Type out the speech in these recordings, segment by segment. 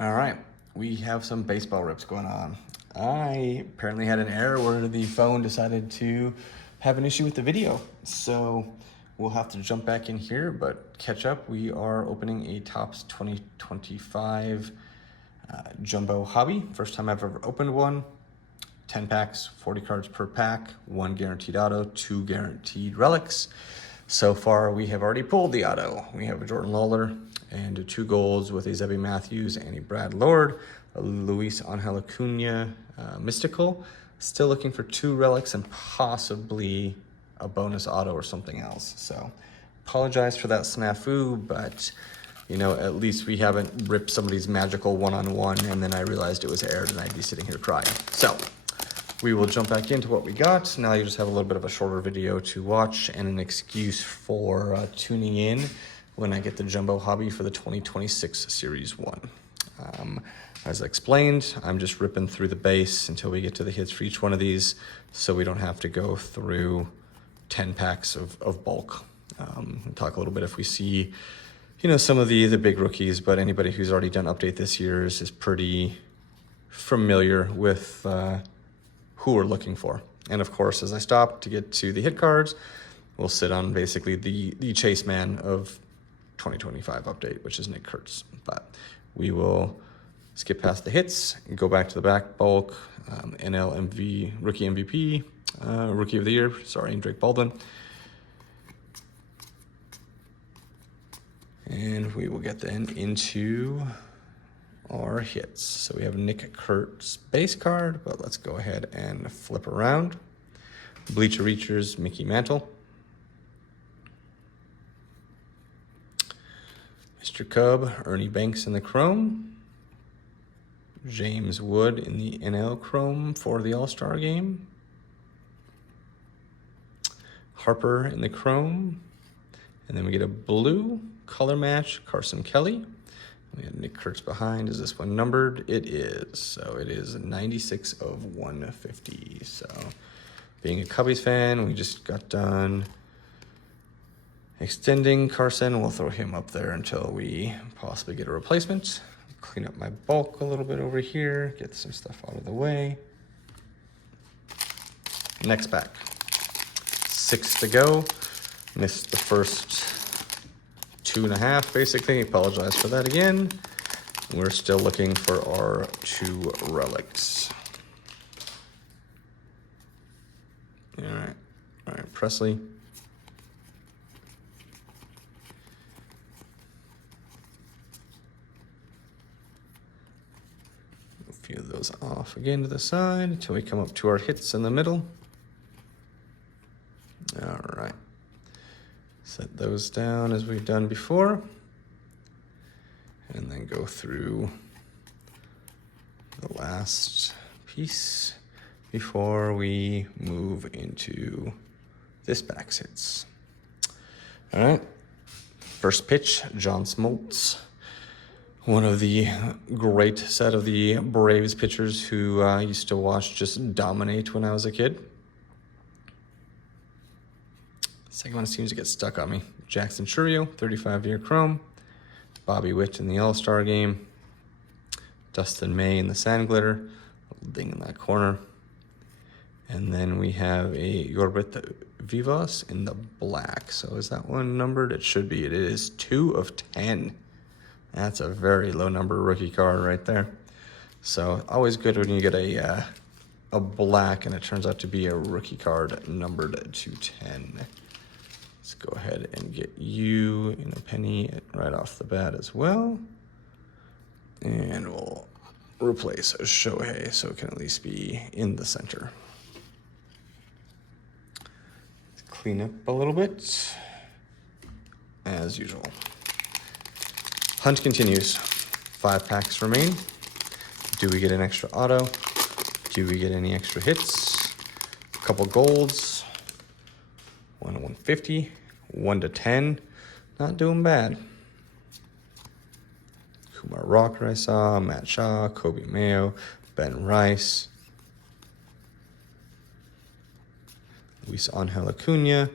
All right, we have some baseball rips going on. I apparently had an error where the phone decided to have an issue with the video. So we'll have to jump back in here, but catch up. We are opening a Topps 2025 Jumbo Hobby. First time I've ever opened one. 10 packs, 40 cards per pack, 1 guaranteed auto, 2 guaranteed relics. So far, we have already pulled the auto. We have a Jordan Lawler and 2 golds with a Zebby Matthews and a Brad Lord, a Luis Angel Acuna Mystical. Still looking for 2 relics and possibly a bonus auto or something else. So apologize for that snafu, but you know, at least we haven't ripped somebody's magical one-on-one and then I realized it was aired and I'd be sitting here crying. So we will jump back into what we got. Now you just have a little bit of a shorter video to watch and an excuse for tuning in when I get the Jumbo Hobby for the 2026 Series 1. As I explained, I'm just ripping through the base until we get to the hits for each one of these so we don't have to go through 10 packs of bulk. We'll talk a little bit if we see, you know, some of the big rookies, but anybody who's already done update this year's is pretty familiar with who we're looking for. And of course, as I stop to get to the hit cards, we'll sit on basically the chase man of 2025 update, which is Nick Kurtz. But we will skip past the hits and go back to the back bulk, NL Rookie MVP, Rookie of the Year, Drake Baldwin. And we will get then into our hits. So we have Nick Kurtz base card, but let's go ahead and flip around. Bleacher Reachers, Mickey Mantle. Mr. Cub, Ernie Banks in the Chrome. James Wood in the NL Chrome for the All-Star game. Harper in the Chrome. And then we get a blue color match, Carson Kelly. We have Nick Kurtz behind. Is this one numbered? It is. So it is 96 of 150. So being a Cubbies fan, we just got done extending Carson. We'll throw him up there until we possibly get a replacement. Clean up my bulk a little bit over here. Get some stuff out of the way. Next pack. 6 to go. Missed the first 2.5, basically. Apologize for that again. We're still looking for our 2 relics. All right, Presley. A few of those off again to the side until we come up to our hits in the middle. All right. Set those down as we've done before. And then go through the last piece before we move into this back's hits. All right. First pitch, John Smoltz. One of the great set of the Braves pitchers who I used to watch just dominate when I was a kid. Second one seems to get stuck on me. Jackson Chourio, 35-year Chrome. Bobby Witt in the All-Star game. Dustin May in the Sand Glitter. Little ding in that corner. And then we have a Yorbit Vivas in the black. So is that one numbered? It should be. It is 2 of 10. That's a very low number rookie card right there. So always good when you get a black and it turns out to be a rookie card numbered to 10. Let's go ahead and get you in a penny right off the bat as well. And we'll replace Shohei so it can at least be in the center. Let's clean up a little bit, as usual. Hunt continues. 5 packs remain. Do we get an extra auto? Do we get any extra hits? A couple golds. 1 to 150, 1 to 10. Not doing bad. Kumar Rocker I saw, Matt Shaw, Kobe Mayo, Ben Rice, Luis Angel Acuna,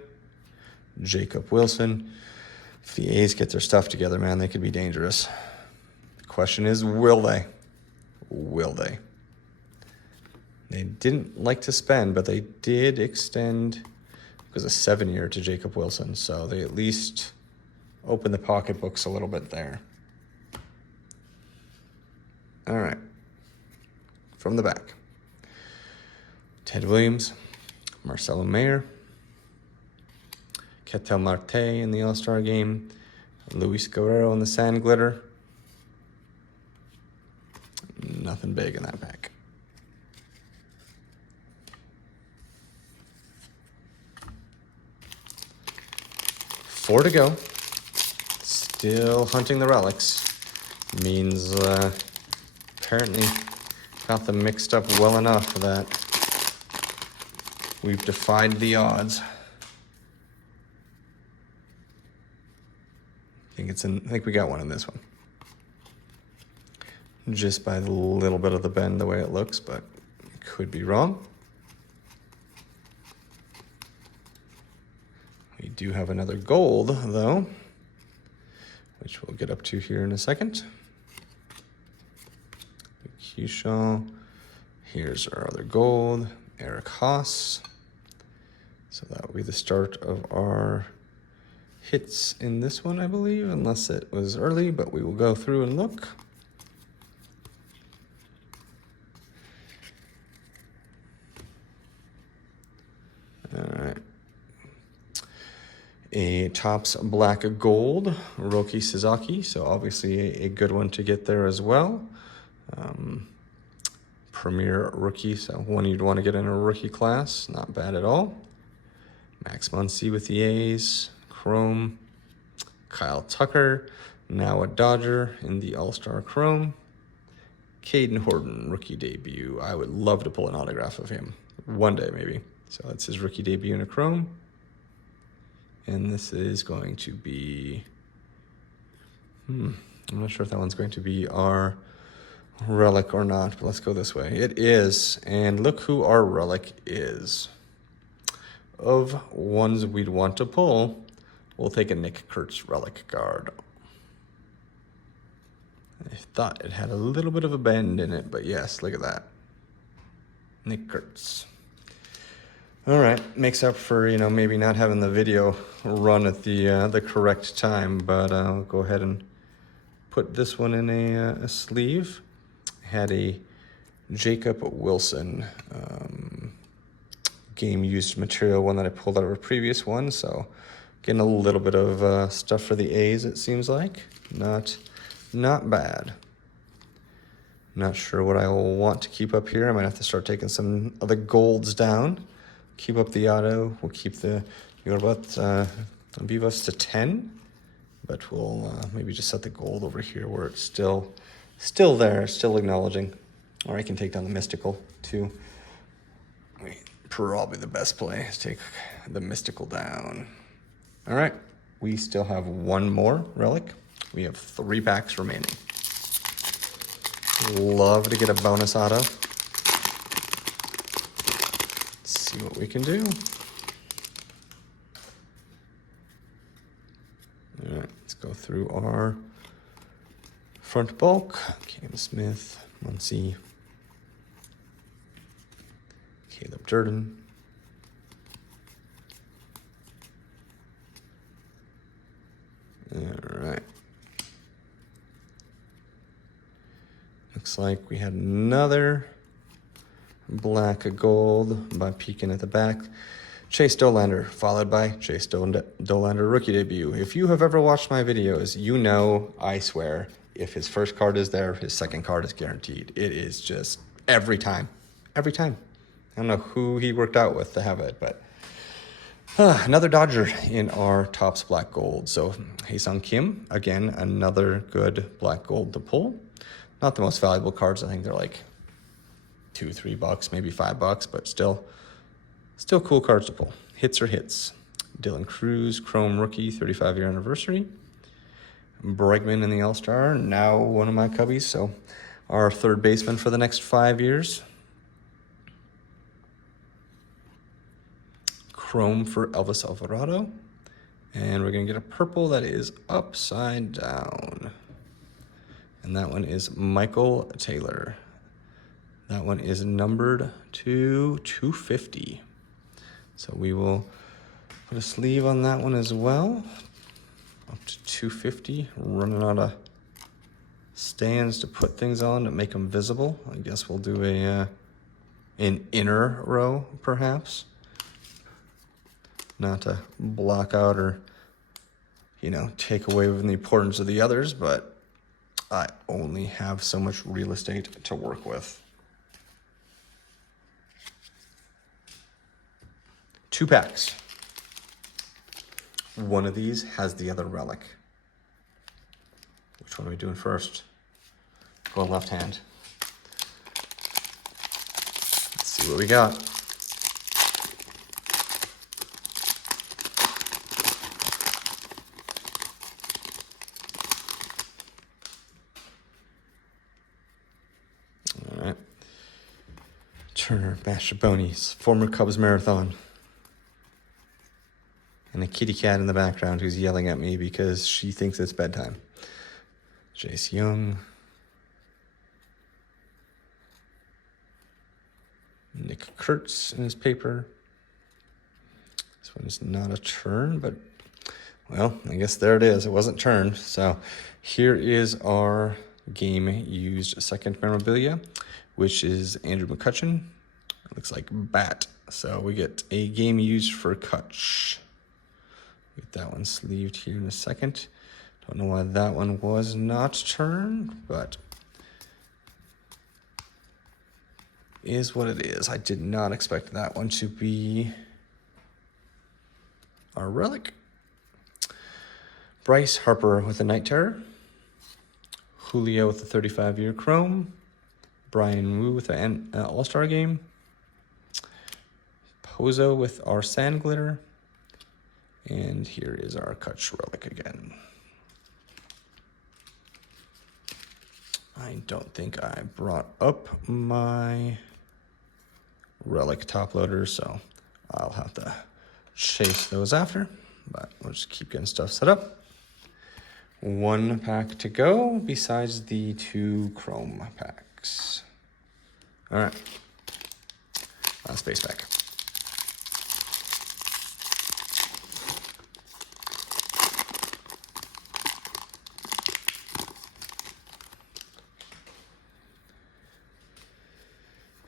Jacob Wilson. If the A's get their stuff together, man, they could be dangerous. Question is, will they? Will they? They didn't like to spend, but they did extend, it was a 7-year to Jacob Wilson, so they at least opened the pocketbooks a little bit there. All right. From the back. Ted Williams, Marcelo Mayer, Ketel Marte in the All-Star game, Luis Guerrero in the Sand Glitter. Nothing big in that pack. Four to go. Still hunting the relics. Means apparently got them mixed up well enough that we've defied the odds. I think we got one in this one. Just by the little bit of the bend, the way it looks, but could be wrong. We do have another gold, though, which we'll get up to here in a second. Keyshaw. Here's our other gold, Eric Haas. So that will be the start of our hits in this one, I believe, unless it was early, but we will go through and look. All right. A Topps Black Gold, Roki Sasaki, so obviously a good one to get there as well. Premier rookie, so one you'd want to get in a rookie class, not bad at all. Max Muncy with the A's, Chrome. Kyle Tucker, now a Dodger in the All-Star Chrome. Caden Horton, rookie debut. I would love to pull an autograph of him one day, maybe. So that's his rookie debut in a Chrome. And this is going to be, I'm not sure if that one's going to be our relic or not, but let's go this way. It is, and look who our relic is. Of ones we'd want to pull, we'll take a Nick Kurtz relic card. I thought it had a little bit of a bend in it, but yes, look at that. Nick Kurtz. All right, makes up for, maybe not having the video run at the correct time, but I'll go ahead and put this one in a sleeve. Had a Jacob Wilson game used material, one that I pulled out of a previous one, so getting a little bit of stuff for the A's, it seems like. Not bad. Not sure what I will want to keep up here. I might have to start taking some of the golds down. Keep up the auto. We'll keep the Vivas to 10, but we'll maybe just set the gold over here where it's still there, still acknowledging. Or I can take down the mystical too. Probably the best play is take the mystical down. All right, we still have one more relic. We have 3 packs remaining. Love to get a bonus auto. Let's see what we can do. All right, let's go through our front bulk. Cam Smith, Muncy, Caleb Durden, all right. Looks like we had another black gold by peeking at the back. Chase Dollander, followed by Chase Dollander rookie debut. If you have ever watched my videos, you know, I swear, if his first card is there, his second card is guaranteed. It is just every time. Every time. I don't know who he worked out with to have it, but another Dodger in our Topps Black Gold. So Hae-Sung Kim, again, another good black gold to pull. Not the most valuable cards. I think they're like $2, $3, maybe $5, but still cool cards to pull. Hits are hits. Dylan Cruz, Chrome rookie, 35-year anniversary. Bregman in the All-Star, now one of my cubbies, so our third baseman for the next 5 years. Chrome for Elvis Alvarado. And we're going to get a purple that is upside down. And that one is Michael Taylor. That one is numbered to 250. So we will put a sleeve on that one as well. Up to 250. Running out of stands to put things on to make them visible. I guess we'll do an inner row, perhaps. Not to block out or, you know, take away from the importance of the others, but I only have so much real estate to work with. 2 packs. One of these has the other relic. Which one are we doing first? Go left hand. Let's see what we got. All right. Turner Mastrobuoni's former Cubs marathon. And a kitty cat in the background who's yelling at me because she thinks it's bedtime. Jace Young. Nick Kurtz in his paper. This one is not a turn, but, well, I guess there it is. It wasn't turned. So here is our game used second memorabilia, which is Andrew McCutchen. It looks like bat. So we get a game used for Kutch. Get that one sleeved here in a second. Don't know why that one was not turned, but is what it is. I did not expect that one to be our relic. Bryce Harper with the Night Terror. Julio with the 35-year Chrome. Brian Wu with the All-Star Game. Pozo with our Sand Glitter. And here is our Kutch relic again. I don't think I brought up my relic top loaders, so I'll have to chase those after, but we'll just keep getting stuff set up. 1 pack to go besides the 2 chrome packs. All right, last base pack.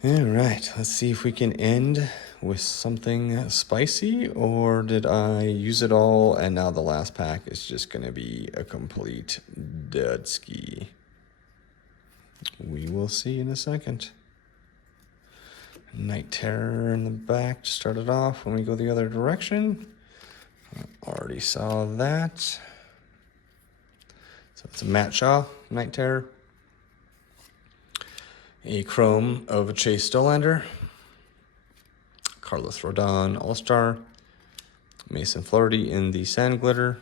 All right, let's see if we can end with something spicy, or did I use it all and now the last pack is just gonna be a complete dud ski. We will see in a second. Night Terror in the back to start it off when we go the other direction. I already saw that. So it's a Matt Shaw, Night Terror. A chrome of a Chase Stolander, Carlos Rodon All-Star, Mason Flaherty in the Sand Glitter.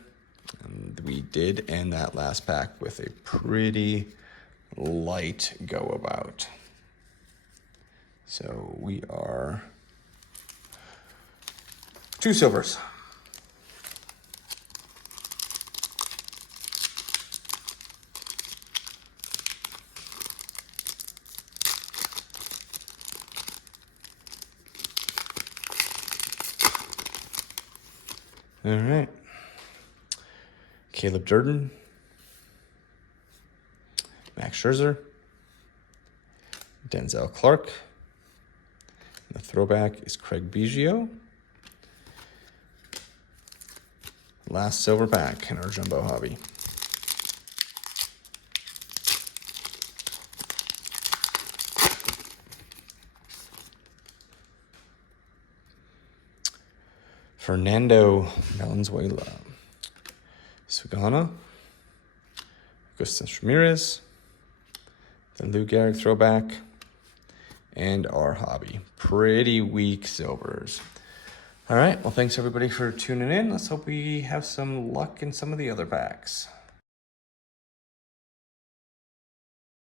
And we did end that last pack with a pretty light go about. So we are 2 silvers. All right. Caleb Durden. Max Scherzer. Denzel Clark. The throwback is Craig Biggio. Last silver pack in our jumbo hobby. Fernando Valenzuela, Sugana, Augustus Ramirez, the Lou Gehrig throwback, and our hobby. Pretty weak silvers. All right, well, thanks everybody for tuning in. Let's hope we have some luck in some of the other packs.